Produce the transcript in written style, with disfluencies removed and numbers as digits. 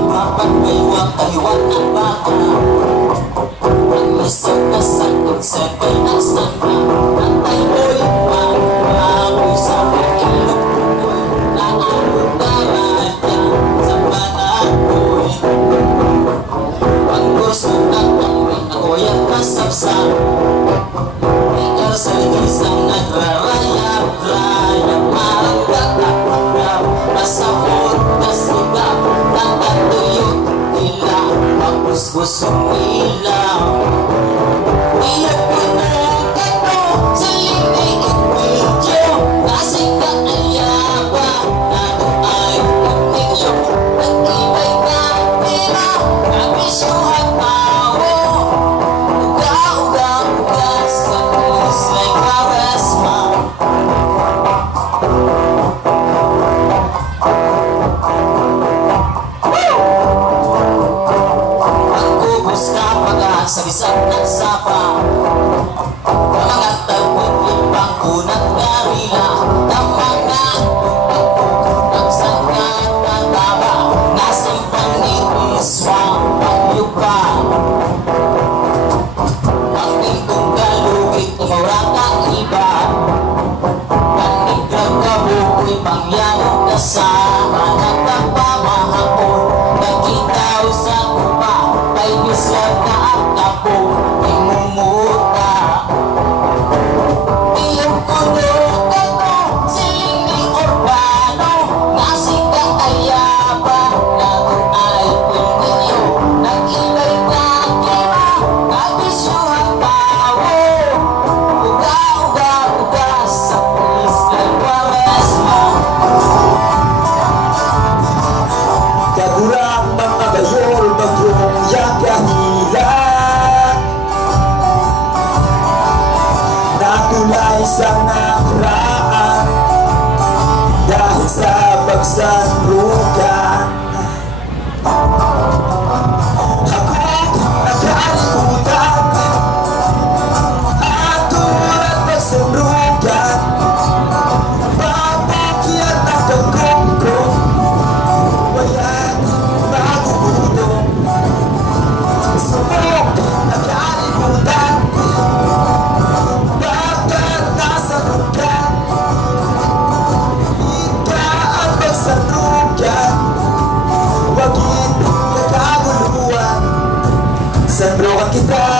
mapagbaywa kaliwat ang baka. Ang isang kasakot sa kinasan na natay mo'y maamoy sa ilog ko'y naamot na radya sa panakoy. Ang gusto ng pangwin ako'y ang kasapsap, ikaw sa isang nagrarayap-rayap, marang gatak-rap, masahot na sigap, natatuyot nila, mapusbusong ilaw. Iyak ko na kato sa linig video, nasika ang yaba, nato ay pagninyo, nag-ibay ka nila, nabisyuhan tao, uga-uga-ugas, kapis like charisma. Sa isang nagsapa, mga tagpit limpang kunat garila, ng mga nagsagat na taba, nasa'y panitiswang pagyupa. Ang tingkong galugit, umurak ang iba, panigrag kabukoy, pangyayang kasama, nagpapamahapon, nagkitaw sa kupa, may bislag na kapo, imumuta. Iyong kulog ako, siling ni Urbano, nasika ayaba, nato ay pinilyo, nag-ibay na kima, nabisyuhan tao, uga-uga-uga sa pulis ng Quaresma. Kagurang mga bayol, bagong yakahila, natulay sa nakaraan dahil sa pagsanrugan. Ako'y nakalimutan at tulad pagsanrugan, papakyat na kagong-gong, walang magugulong. Sumok, nakalimutan, bakit nasa rugan? Ika ang pagsanrugan, wagin kakaguluhan. Sanrugan kita